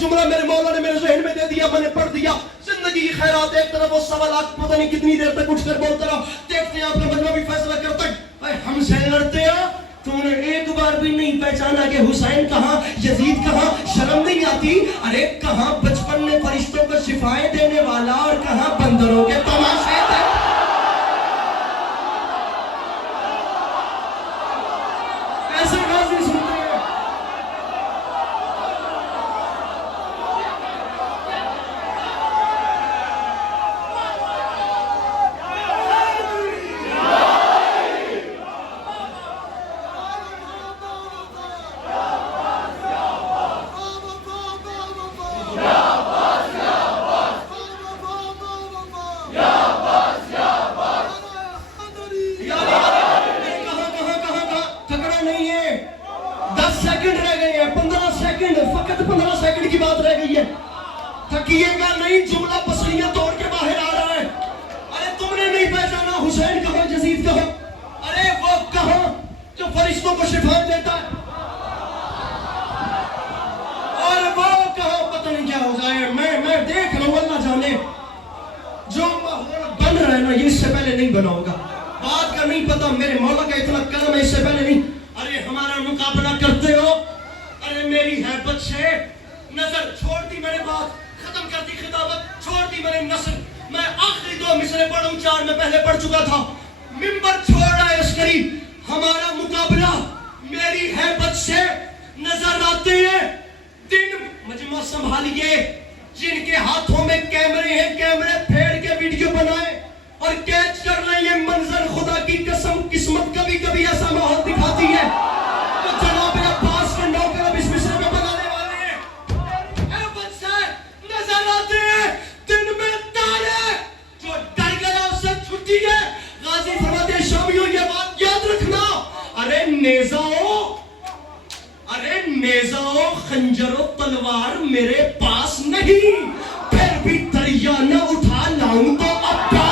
جملہ میرے مولا نے میرے ذہن میں دے دیا, میں نے پڑھ دیا. زندگی کی خیرات ایک طرف, وہ 1.25 لاکھ پتہ نہیں کتنی دیر تک اٹھ کر بولتا رہا. دیکھتے ہیں آپ کا مجمع بھی فیصلہ کرتا ہے. ہم سے لڑتے ہو, تم نے ایک بار بھی نہیں پہچانا کہ حسین کہاں, یزید کہاں. شرم نہیں آتی؟ ارے کہاں بچپن میں فرشتوں کو شفائیں دینے والا اور کہاں بندروں کے تماشے تھے. ایسے غازی سنتے ہیں. فقط 15 سیکنڈ کی بات رہ گئی ہے. تھکیے گا نہیں, جملہ پسلیاں توڑ کے باہر آ رہا ہے. ارے تم نے نہیں پہچانا حسین کہاں, یزید کہاں. ارے وہ کہاں جو فرشتوں کو شفا دیتا ہے, اور وہ کہاں پتہ نہیں کیا ہو جائے. میں دیکھ رہا ہوں, اللہ جانے جو ماحول بن رہا ہے نا, یہ اس سے پہلے نہیں بنا ہوگا. بات کا نہیں پتا, میرے مولا کا اتنا کرم ہے, اس سے پہلے نہیں. ارے ہمارا مقابلہ کرتے ہو, ارے میری حیبت سے نظر چھوڑ دی میں نے, بات ختم کر دی, خطابت چھوڑ دی میں نے, نثر میں آخری 2 مصرے پڑھوں, 4 میں پہلے پڑھ چکا تھا. منبر چھوڑ رہا ہے عسکری, ہمارا مقابلہ میری حیبت سے نظر آتے ہیں. دن مجمع سنبھالیے, جن کے ہاتھوں میں کیمرے ہیں, کیمرے پھیڑ کے ویڈیو بنائے اور کیچ کر رہے ہیں منظر. خدا کی قسم قسمت کبھی کبھی ایسا ماحول دکھاتی ہے تو جناب عباس کے نوکر اب اس مصرے میں بنانے والے ہیں. حیبت سے نظر آتے ہیں دن میں تارے, جو ڈر گیا اس سے چھٹی ہے. غازی فرماتے ہیں شامیوں یہ بات یاد رکھنا, ارے نیزہ و خنجر و تلوار میرے پاس نہیں, پھر بھی دریا نہ اٹھا لاؤں تو ابا.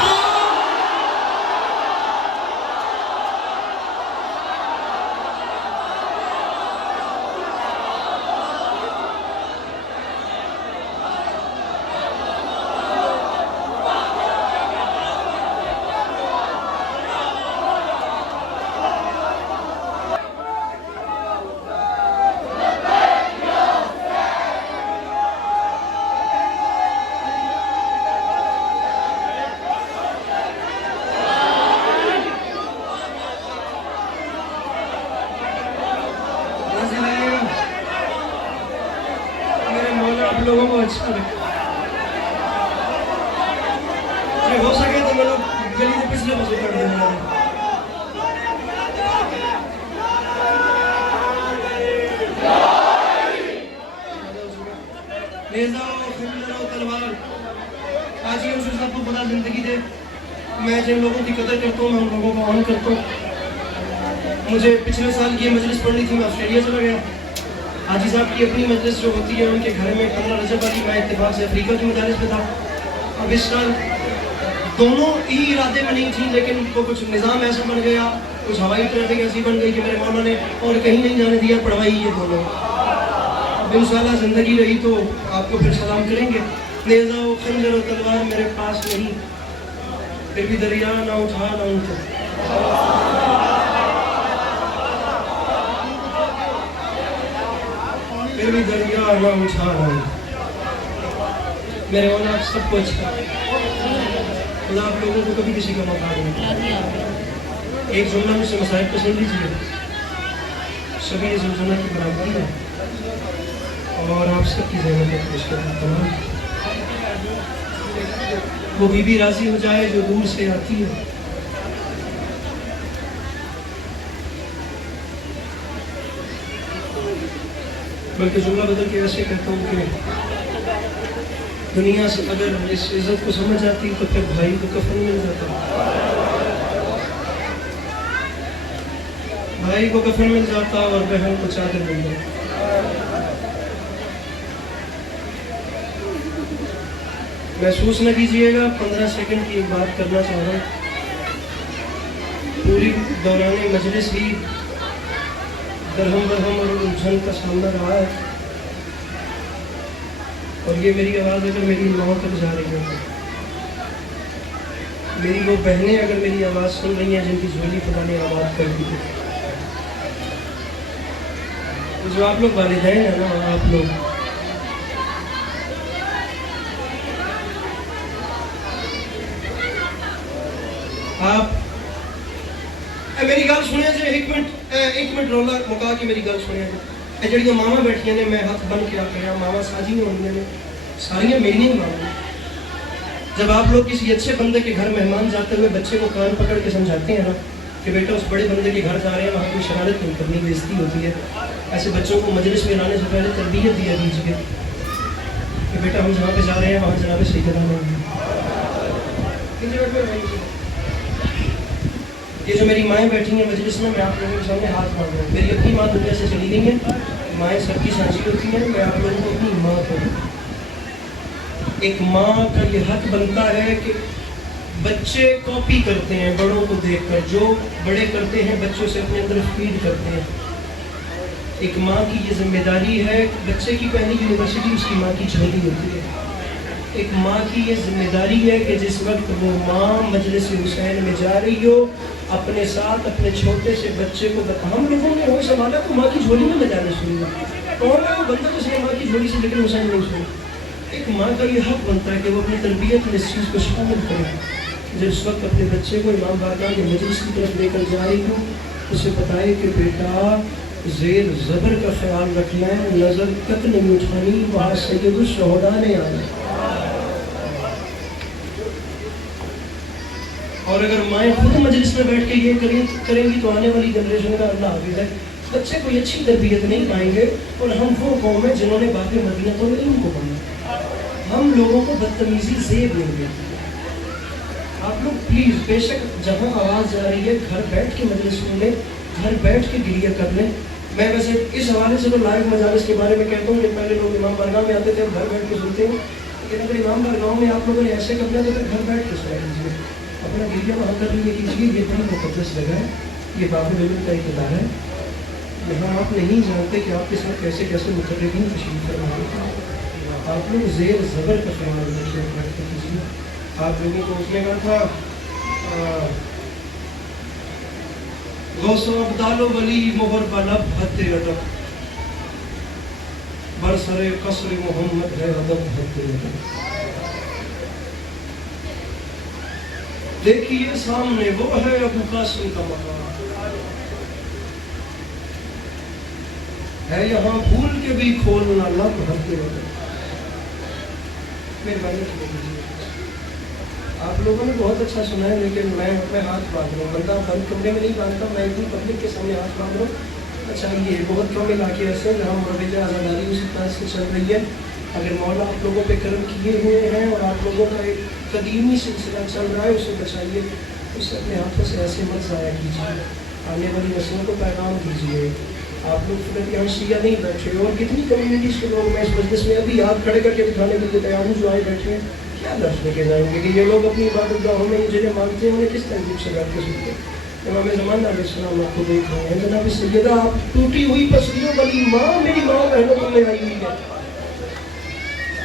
لوگوں کو اچھا لگے, ہو سکے تو میرا گلی سے پچھلے بسے کر دینا. نیزہ و خنجر و تلوار, آج ہی ہم صاحب کو بڑا زندگی دے. میں جن لوگوں کی قدر کرتا ہوں, میں ان لوگوں کو آن کرتا ہوں. مجھے پچھلے سال کی مجلس پڑھنی تھی, میں آسٹریلیا چلا گیا. حاجی صاحب کی اپنی مجلس جو ہوتی ہے ان کے گھر میں 15 رجب والی, میں اتفاق سے افریقہ کی مجالس میں تھا. اب اس سال دونوں ہی ارادے میں نہیں تھیں, لیکن وہ کچھ نظام ایسا بن گیا, کچھ ہوائی ٹریفک ایسی بن گئی کہ میرے مولا نے اور کہیں نہیں جانے دیا, پڑھوائی یہ دونوں. اب انشاءاللہ زندگی رہی تو آپ کو پھر سلام کریں گے. نیزہ و خنجر و تلوار میرے پاس نہیں, پھر بھی دریا نہ اٹھا لاؤں تو. پھر بھی دریا نہ اٹھا رہا ہوں. میرے مولا سب کچھ خدا آپ لوگوں کو کبھی کسی کا موقع نہیں. ایک جملہ مجھ سے مسائل کو سن لیجیے, سبھی یہ زمزمہ کی برابری ہے اور آپ سب کی ذہن میں پیش کرتا ہوں. وہ بی بی راضی ہو جائے جو دور سے آتی ہے, بلکہ جملہ بدل کے ایسے کہتا ہوں کہ دنیا سے اگر اس عزت کو سمجھ آتی تو پھر بھائی کو کفن مل جاتا, بھائی کو کفن مل جاتا اور بہن کو چادر مل جاتا. محسوس نہ کیجیے گا, 15 سیکنڈ کی ایک بات کرنا چاہ رہا ہوں. پوری دوران مجلس ہی درہم برہم اور الجھن کا سامنا رہا ہے. اور یہ میری آواز اگر میری ماں تک جا رہی ہے، میری وہ بہنیں اگر میری آواز سن رہی ہیں جن کی جھولی خدا نے آباد کر دی ہے، جو آپ لوگ والدین ہیں نا، آپ لوگ میری گل سنیا جی، ایک منٹ رولا مکا کے میری گل سنیا جی. یہ جڑیاں ماواں بیٹھیاں نے، میں ہاتھ بن کے آ کرا، ماواں ساجی ہوندیاں نے، ساریاں میری نہیں ماواں. جب آپ لوگ کسی اچھے بندے کے گھر مہمان جاتے ہوئے بچے کو کان پکڑ کے سمجھاتے ہیں نا کہ بیٹا اس بڑے بندے کے گھر جا رہے ہیں، وہاں کوئی شرارت نہیں کرنی، بےزتی ہوتی ہے، ایسے بچوں کو مجلس میں لانے سے پہلے تربیت دیا دیجیے کہ بیٹا ہم جہاں پہ جا رہے ہیں وہاں جناب سیدنا نہیں. یہ جو میری مائیں بیٹھی ہیں مجلس میں آپ لوگوں کے سامنے ہاتھ مانگ رہا ہوں. میری اپنی ماں دنیا سے چلی گئی ہیں، مائیں سب کی سانچی ہوتی ہیں، میں آپ لوگوں کو اپنی ماں کروں. ایک ماں کا یہ حق بنتا ہے کہ بچے کاپی کرتے ہیں بڑوں کو دیکھ کر، جو بڑے کرتے ہیں بچوں سے اپنے اندر فیڈ کرتے ہیں. ایک ماں کی یہ ذمہ داری ہے، بچے کی پہلی یونیورسٹی اس کی ماں کی جھولی ہوتی ہے. ایک ماں کی یہ ذمہ داری ہے کہ جس وقت وہ ماں مجلس حسین میں جا رہی ہو، اپنے ساتھ اپنے چھوٹے سے بچے کو ہم لوگوں نے وہ سنبھالا تو ماں کی جھولی میں جانے سنی گا. کون ہے وہ بندہ جس نے ماں کی جھولی سے لیکن حسین نہیں سنی؟ ایک ماں کا یہ حق بنتا ہے کہ وہ اپنی تربیت میں اس چیز کو شامل کرے. جب اس وقت اپنے بچے کو امام بارگاہ کے مجلس کی طرف لے کر جا رہی ہوں، اسے بتائے کہ بیٹا زیر زبر کا خیال رکھنا ہے، نظر تک نہیں اٹھانی، وہاں سید الشہداء نے آنا. اور اگر مائیں خود مجلس میں بیٹھ کے یہ کریں گی تو آنے والی جنریشن کا اللہ حافظ ہے بچے کوئی اچھی تربیت نہیں پائیں گے. اور ہم وہ قوم ہیں جنہوں نے باب مدینہ تو علم کو پڑھا، ہم لوگوں کو بدتمیزی زیب نہیں دیتی. آپ لوگ پلیز بے شک جہاں آواز جا رہی ہے گھر بیٹھ کے مجلس سن لیں، گھر بیٹھ کے گریہ کر لیں. میں ویسے اس حوالے سے تو لائیو مجالس کے بارے میں کہتا ہوں کہ پہلے لوگ امام بارگاہ میں آتے تھے اور گھر بیٹھ کے سنتے ہیں، لیکن اگر امام بارگاہوں میں آپ لوگوں نے ایسے کرنا تو گھر بیٹھ کے سنا دیجیے، اپنا گریہ وہاں کر لیے کیجیے. یہ بڑی مقدس جگہ ہے، یہ باب علم کا اقتدار ہے. یہاں آپ نہیں جانتے کہ آپ کے ساتھ کیسے کیسے مقررین تشریف فرما ہیں. آپ لوگ زیر زبر کا خیال رکھیے. آپ لوگوں کو اس نے کہا تھا غوث و ابدال و ولی مہر بلب حد ادب، برسر قصر محمد ہے ادب حد ادب. دیکھیے سامنے وہ ہے ابو قاسم کا مقام، ہے یہاں پھول کے بھی کھولنا لب حد ادب. مہربانی کیجیے. آپ لوگوں نے بہت اچھا سنا ہے لیکن میں ہاتھ باندھ رہا ہوں. بندہ بند کمرے میں نہیں باندھتا، میں اتنی پبلک کے سامنے ہاتھ باندھ رہا ہوں. اچھا یہ بہت کم علاقے ایسے ہیں جہاں مروج آزاداری اسی طرح سے چل رہی ہے. اگر مولا آپ لوگوں پہ کرم کیے ہوئے ہیں اور آپ لوگوں کا ایک قدیمی سلسلہ چل رہا ہے، اسے بچائیے، اسے اپنے ہاتھوں سے ایسے مت ضائع کیجیے. آنے والی نسلوں کو پیغام دیجیے. آپ لوگ فقط یہاں شیعہ نہیں بیٹھے، اور کتنی کمیونٹیز کے لوگ میں اس مجلس میں ابھی ہاتھ کھڑے کر کے دکھانے کے لیے تیار ہوں جو آئے بیٹھے ہیں. کیا لفظ لے کے جائیں گے کہ یہ لوگ اپنی عبادت گاہوں میں جنہیں مانگتے ہیں انہیں کس تنظیم سے بیٹھ کے سنتے ہیں. امام زمان علیہ السلام آپ کو دیکھ رہے ہیں. جناب سیدہ آپ ٹوٹی ہوئی پسلیوں والی ماں، میری ماں بہنوں میں آئی ہوئی ہے.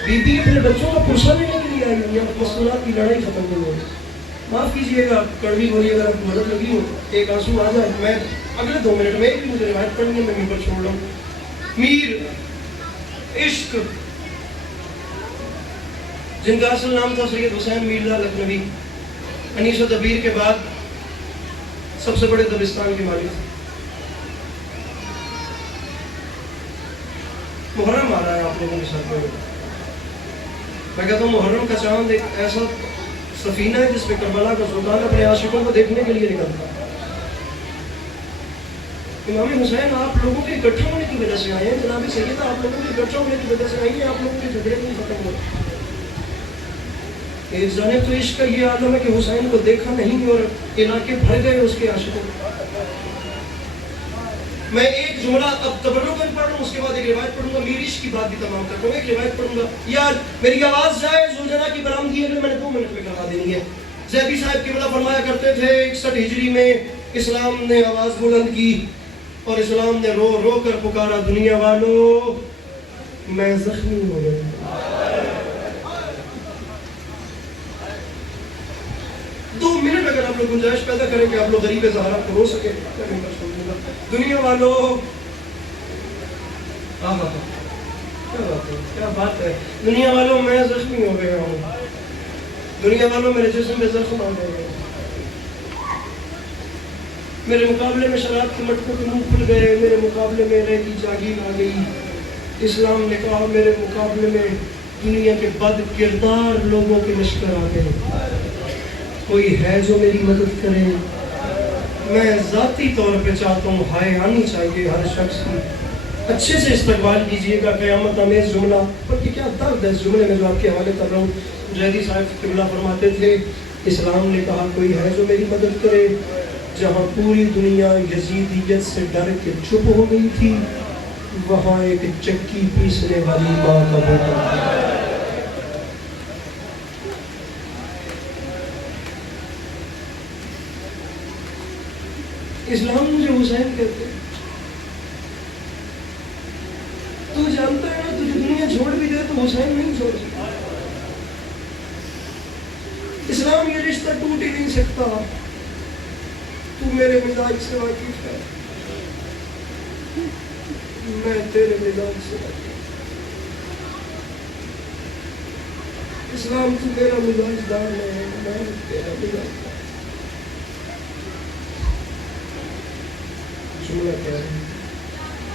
بی بی اپنے بچوں کا پرسہ لینے کے لیے آئی ہوئی ہے. مسئلات کی لڑائی ختم نہیں ہوئی. معاف کیجیے گا کڑوی بولی اگر آپ کو مدد لگی ہو، ایک آنسو آ جائے. میں اگلے 2 منٹ میں ایک بھی مجھے روایت پڑھنی ہے، میں ممبر چھوڑ رہا ہوں. میر عشق جن کا اصل نام تھا سید حسین میرزا لکھنوی، انیس و دبیر کے بعد سب سے بڑے دبستان کے مالک تھے. محرم آ رہا ہے آپ لوگوں کے ساتھ. میں کہتا ہوں محرم کا چاند ایک ایسا سفینہ ہے جس پہ کربلا کا سلطان اپنے عاشقوں کو دیکھنے کے لیے نکلتا ہے. امام حسین آپ لوگوں کے اکٹھا ہونے کی وجہ سے آئے ہیں. جناب سیدہ آپ لوگوں کے اکٹھا ہونے کی وجہ سے آئی ہیں. آپ لوگوں کے جھگڑے نہیں ختم ہوتے. ایک جانب تو عشق کا یہ عالم ہے کہ حسین کو دیکھا نہیں اور علاقے بھر گئے اس کے عاشقوں. میں ایک جملہ اب تبرک پڑھ رہا ہوں، اس کے بعد ایک روایت پڑھوں گا. میری عشق کی بات بھی تمام کرتا ہوں. ایک روایت پڑھوں گا. یار میری آواز جائے زوجنا کی برآمدی اگلے میں نے 2 منٹ میں کروا دینی ہے. زیدی صاحب قبلہ فرمایا کرتے تھے 61 ہجری میں اسلام نے آواز بلند کی اور اسلام نے رو رو کر پکارا، دنیا والو میں زخمی ہو گیا. 2 منٹ اگر آپ لوگ گنجائش پیدا کریں کہ آپ لوگ غریب زہرا کو رو سکے دنیا والوں. کیا بات ہے دنیا والوں, میں زخمی ہو گیا ہوں. دنیا والوں میرے جسم میں زخم آ گئے, میرے مقابلے میں شراب کے مٹکوں کے منہ کھل گئے, میرے مقابلے میں رہ کی جاگیر آ گئی. اسلام نے کہا میرے مقابلے میں دنیا کے بد کردار لوگوں کے لشکر آ گئے. کوئی ہے جو میری مدد کرے؟ میں ذاتی طور پہ چاہتا ہوں ہائے آنی چاہیے ہر شخص کی. اچھے سے استقبال کیجئے گا قیامت آمیز جملہ. پر یہ کیا درد ہے اس جملے میں جو آپ کے حوالے کر رہا ہوں. جہدی صاحب قبلہ فرماتے تھے اسلام نے کہا کوئی ہے جو میری مدد کرے. جہاں پوری دنیا یزیدیت سے ڈر کے چپ ہو گئی تھی, وہاں ایک چکی پیسنے والی ماں کا بیٹا تھا. اسلام مجھے حسین کہتے. تو جانتا ہے نا تجھے دنیا چھوڑ بھی دے تو حسین نہیں چھوڑ سکتا. اسلام یہ رشتہ ٹوٹ ہی نہیں سکتا. تو میرے مزاج سے واقف ہے, میں تیرے مزاج سے واقف. اسلام تو میرا مزاج دار ہے, میں تیرا مزاج دار. جملہ کیا ہے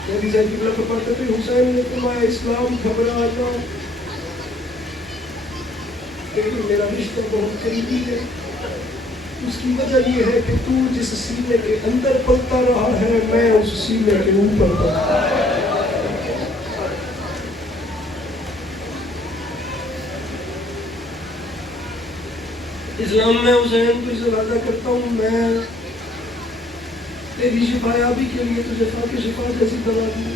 نبی صاحب قبلہ فرماتے تھے حسین نے فرمایا اسلام گھبرا جا, لیکن میرا رشتہ بہت قریبی ہے. اس کی وجہ یہ ہے کہ تو جس سینے کے اندر پلتا رہا ہے میں اس سینے کے اوپر پلتا. اسلام میں حسین کو سے وعدہ کرتا ہوں میں تیری شفایابی کے لیے تجھے خاک شفا جیسی دوا دوں.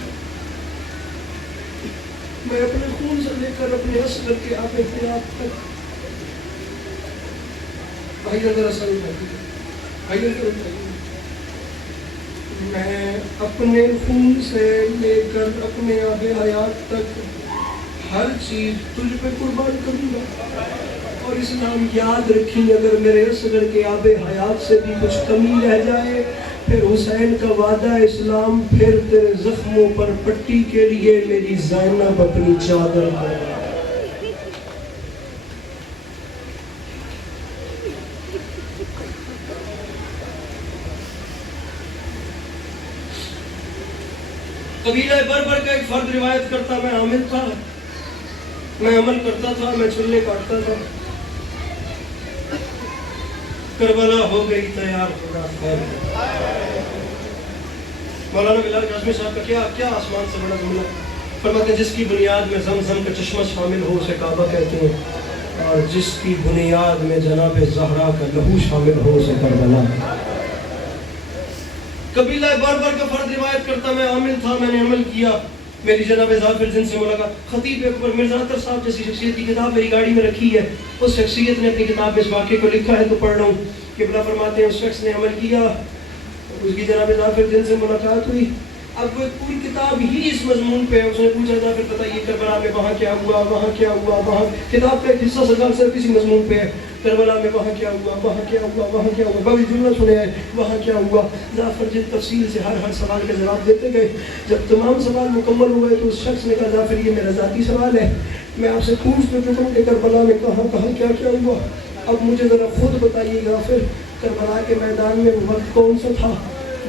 میں اپنے خون سے لے کر اپنے اصغر کے آب حیات تک. بھائی ذرا سن میں اپنے خون سے لے کر اپنے آب حیات تک ہر چیز تجھ پہ قربان کروں گا. اور اسلام یاد رکھی اگر میرے اصغر کے آب حیات سے بھی کچھ کمی رہ جائے پھر حسین کا وعدہ اسلام پھر تیرے زخموں پر پٹی کے لیے میری زینب اپنی چادر دے. قبیلہ بربر کا ایک فرد روایت کرتا میں عامل تھا, میں عمل کرتا تھا, میں چلے کاٹتا تھا. کربلا ہو گئی تیار, خدا خیر. مولانا بلال قاسمی صاحب کا کیا آسمان سے بڑا جملہ. فرماتے ہیں جس کی بنیاد میں زمزم کا چشمہ شامل ہو اسے کعبہ کہتے ہیں, اور جس کی بنیاد میں جناب زہرا کا لہو شامل ہو اسے کربلا. قبیلہ بربر کا فرد روایت کرتا میں عامل تھا, میں نے عمل کیا, میری جناب ظافر جن سے ملاقات. خطیب اکبر مرزا اطہر صاحب جیسی شخصیت کی کتاب میری گاڑی میں رکھی ہے. اس شخصیت نے اپنی کتاب میں اس واقعے کو لکھا ہے تو پڑھ رہا ہوں. قبلہ فرماتے ہیں اس شخص نے عمل کیا, اس کی جناب ظافر جن سے ملاقات ہوئی. اب وہ پوری کتاب ہی اس مضمون پہ ہے. اس نے پوچھا ظافر بتائیے کربلا میں وہاں کیا ہوا, وہاں کیا ہوا, وہاں. کتاب کا ایک حصہ سرکار صرف اسی مضمون پہ ہے. کربلا میں وہاں کیا ہوا, وہاں کیا ہوا, وہاں کیا ہوا. باقی جملہ سنے ہے وہاں کیا ہوا. ظافر جن تفصیل سے ہر سوال کے جواب دیتے گئے. جب تمام سوال مکمل ہوئے تو اس شخص نے کہا ظافر یہ میرا ذاتی سوال ہے, میں آپ سے پوچھ تو چکا ہوں کہ کربلا میں کہاں کہاں کیا کیا ہوا. اب مجھے ذرا خود بتائیے ظافر کربلا کے میدان میں وہ وقت کون سا تھا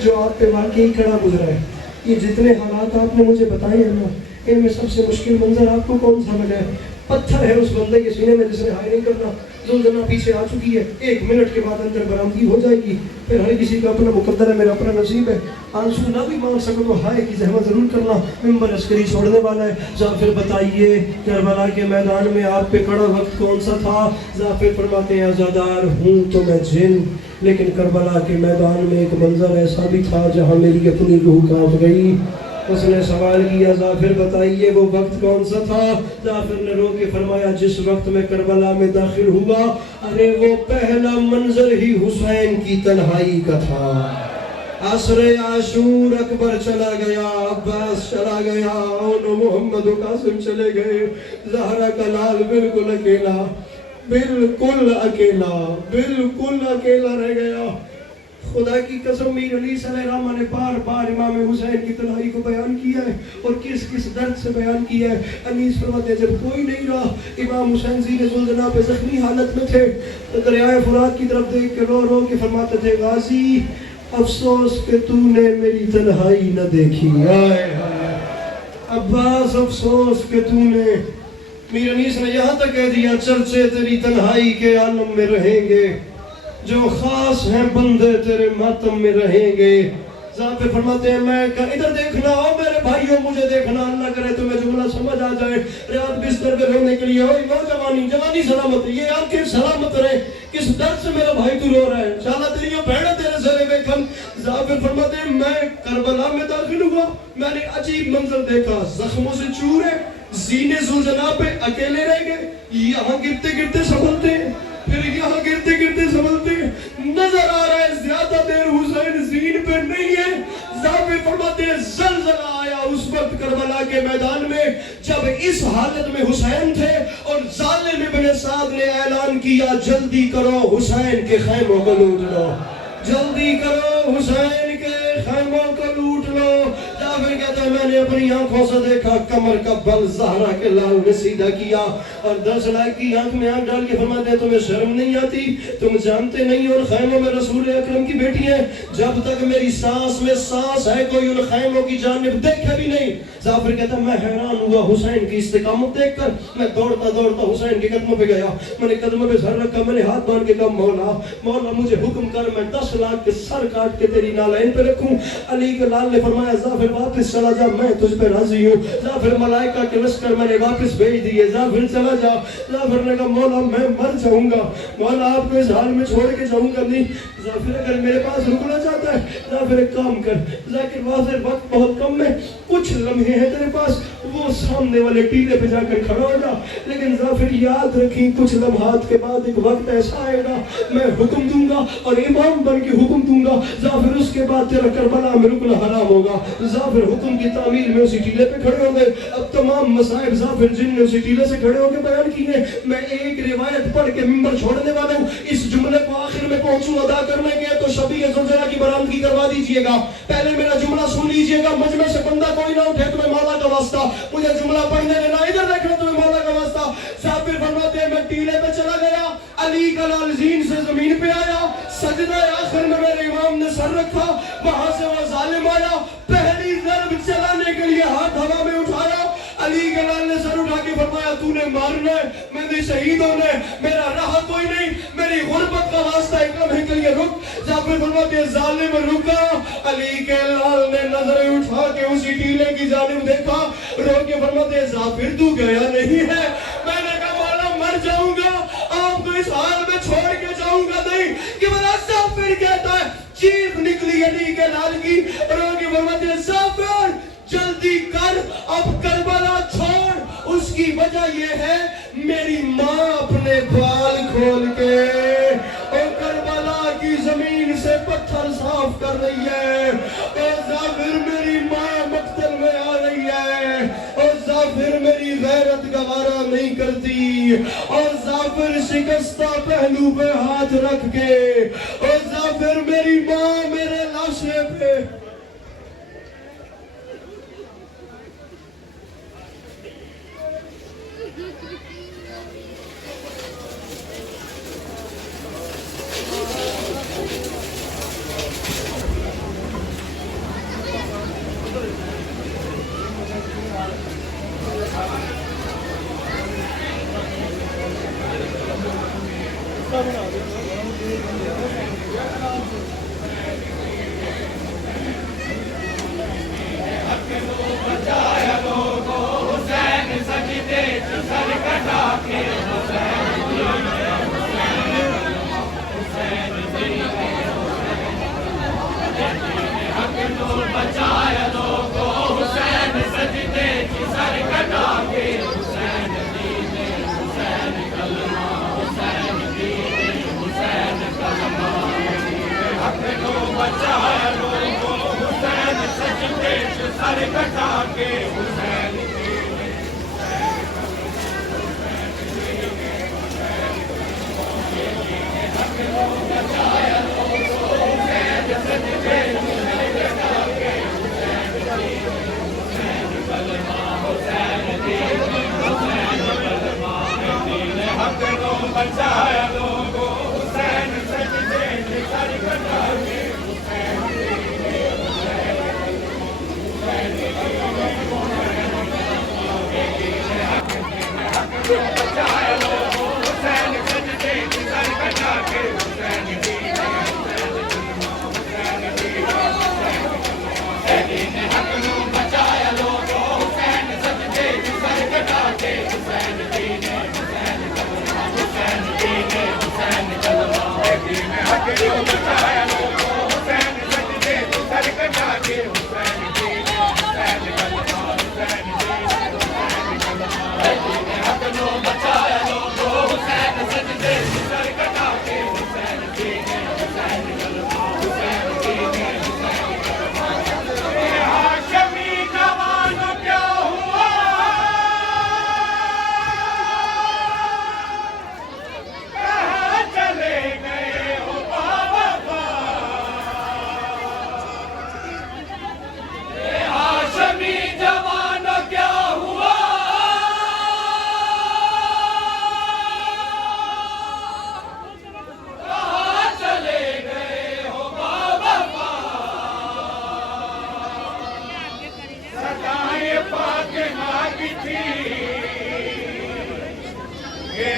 جو آپ پہ واقعی کھڑا گزرا ہے. یہ جتنے حالات آپ نے مجھے بتائے ہیں نا, ان میں سب سے مشکل منظر آپ کو کون سا لگا ہے؟ پتھر ہے اس بندے کے سینے میں جس نے ہائے نہیں کرنا. زلزلہ پیچھے آ چکی ہے, 1 منٹ کے بعد اندر برآمدی ہو جائے گی. پھر ہر کسی کا اپنا مقدر ہے, میرا اپنا نصیب ہے. آنسو نہ بھی مانگ سکو تو ہائے کی زحمت ضرور کرنا. ممبر عسکری چھوڑنے والا ہے. ظافر بتائیے کربلا کے میدان میں آپ پہ کڑا وقت کون سا تھا؟ ظافر فرماتے ہیں عزادار ہوں تو میں جن, لیکن کربلا کے میدان میں ایک منظر ایسا بھی تھا جہاں میری اپنی روح کانپ گئی. اس نے سوال کیا ظافر بتائیے وہ وقت کون سا تھا؟ ظافر نے رو کے فرمایا جس وقت میں کربلا میں داخل ہوا, ارے وہ پہلا منظر ہی حسین کی تنہائی کا تھا. عصر عاشور اکبر چلا گیا, عباس چلا گیا, محمد و قاسم چلے گئے, زہرا کا لال بالکل اکیلا. بالکل اکیلا، بالکل اکیلا رہ گیا. خدا کی قسم میر علی صلی اللہ علیہ وسلم نے بار بار امام حسین کی تنہائی کو بیان کیا ہے اور کس کس درد سے بیان کیا ہے. انیس فرماتے ہیں جب کوئی نہیں رہا، امام حسین زیر زلزلہ پہ زخمی حالت میں تھے تو دریائے فرات کی طرف دیکھ کے رو رو کے فرماتے تھے غازی افسوس کہ تو نے میری تنہائی نہ دیکھی. آئے ہائے عباس افسوس کہ تو نے. میر انیس نے یہاں تک کہہ دیا چرچے تیری تنہائی کے عالم میں رہیں گے، جو خاص ہیں بندے تیرے ماتم میں رہیں گے. ذاکر فرماتے ہیں میں ادھر دیکھنا ہو میرے بھائیوں، مجھے دیکھنا، اللہ کرے تمہیں جملہ سمجھ آ جائے. رات بستر پہ رونے کے لیے ہوئی نوجوانی، جوانی سلامت، یہ آنکھیں سلامت رہے. کس درد سے میرا بھائی تو رو رہا ہے؟ انشاءاللہ تیری بہن تیرے سرے بیکھن. ذاکر فرماتے ہیں میں کربلا میں داخل ہوا، میں نے عجیب منظر دیکھا، زخموں سے چور ہے، زینے زلزلہ پہ اکیلے رہ گئے، یہاں گرتے گرتے سنبھلتے ہیں، پھر یہاں گرتے گرتے سنبھلتے ہیں. نظر آ رہا ہے زیادہ دیر حسین زین پہ نہیں ہے. ذاکر فرماتے ہیں زلزلہ آیا اس وقت کربلا کے میدان میں جب اس حالت میں حسین تھے اور ظالم ابن سعد نے اعلان کیا جلدی کرو حسین کے خیموں کو لوٹ لو، جلدی کرو حسین کے خیموں کو لوٹ لو. جابر کہتا ہے میں نے اپنی آنکھوں سے دیکھا کمر کا بل زہرا کے لال نے سیدھا کیا اور 10 لاکھ کی آنکھ میں آنکھ ڈال کے فرماتے ہیں تمہیں شرم نہیں آتی؟ تم جانتے نہیں ان خیموں میں رسول اکرم کی بیٹی ہے، جب تک میری سانس میں سانس ہے کوئی ان خیموں کی جانب دیکھا بھی نہیں. جابر کہتا ہے میں حیران ہوا حسین کی استقامت دیکھ کر. میں دوڑتا دوڑتا حسین کے قدموں پہ گیا، میں نے قدموں پہ سر رکھا، میں نے ہاتھ باندھ کے کہا مولا مولا مجھے حکم کر میں 10 لاکھ کے سر کاٹ کے تیری نالین پہ رکھوں. علی کے لال نے فرمایا ظافر واپس چلا جا، میں تجھ پہ راضی ہوں. ظافر ملائکہ کے لشکر میں نے واپس بھیج دیے، ظافر چلا جا. ظافر نے کہا مولا میں مر جاؤں گا، مولا آپ کو اس حال میں چھوڑ کے جاؤں گا نہیں. ظافر اگر میرے پاس رکنا چاہتا ہے ظافر ایک کام کر، ذاکر واضح وقت بہت کم ہے، کچھ لمحے ہیں تیرے پاس، وہ سامنے والے ٹیلے پہ جا کر کھڑا ہو جا. لیکن ظافر یاد رکھی کچھ لمحات کے بعد ایک وقت ایسا آئے گا میں حکم دوں گا اور امام بن کے حکم دوں گا، ظافر اس کے بعد تیرا کربلا میں رکنا حرام ہوگا. ظافر حکم کی تعمیل میں اسی ٹیلے پہ کھڑے ہو گئے. اب تمام مصائب ظافر جن نے اسی ٹیلے سے کھڑے ہو کے بیان کیے. میں ایک روایت پڑھ کے منبر چھوڑنے والا ہوں، اس جملے کو آخر میں پہنچوں ادا کرنے کے تو شبیہ زلزلہ کی برآمدگی کروا دیجئے گا. پہلے میرا جملہ سن لیجئے گا، مجمع سے بندہ کوئی نہ اٹھے تمہیں مولا کا واسطہ، مجھے جملہ پڑھنے دینا، ادھر دیکھنا تمہیں مولا کا واسطہ. ظافر فرماتے ہیں میں ٹیلے پہ چلا گیا، علی کا لال زین سے زمین پہ آیا، سجدہ آخر میں میرے امام نے سر رکھا، وہاں سے وہ ظالم آیا، پہلی ضرب چلانے کے لیے ہاتھ ہوا میں اٹھایا. علی کے لال نے سر اٹھا کے فرمایا تو نے مارنا ہے، میں نے شہید ہونا ہے، میرا راہ کوئی نہیں، میری غربت کا واسطہ ایک لمحے کے لیے رک. ظافر فرماتے ہیں ظالم رکا. علی کے لال نے نظریں اٹھا کے اسی ٹیلے کی جانب دیکھا، رو کے فرماتے ہیں ظافر تو گیا نہیں ہے. میں نے کہا مولا مر جاؤں گا، آپ کو اس حال میں چھوڑ کے جاؤں گا نہیں. کہ بلا ظافر کہتا ہے چیخ نکلی علی کے لال کی، رو کے فرماتے ہیں ظافر جلدی کر اب کربلا چھوڑ. اس کی وجہ یہ ہے میری ماں اپنے بال کھول کے اور کربلا کی زمین سے پتھر صاف کر رہی ہے، اور ظافر میری ماں مقتل میں آ رہی ہے، اور ظافر میری غیرت گوارا نہیں کرتی، اور ظافر شکستہ پہلو پہ ہاتھ رکھ کے، اور ظافر میری ماں میرے لاشے پہ.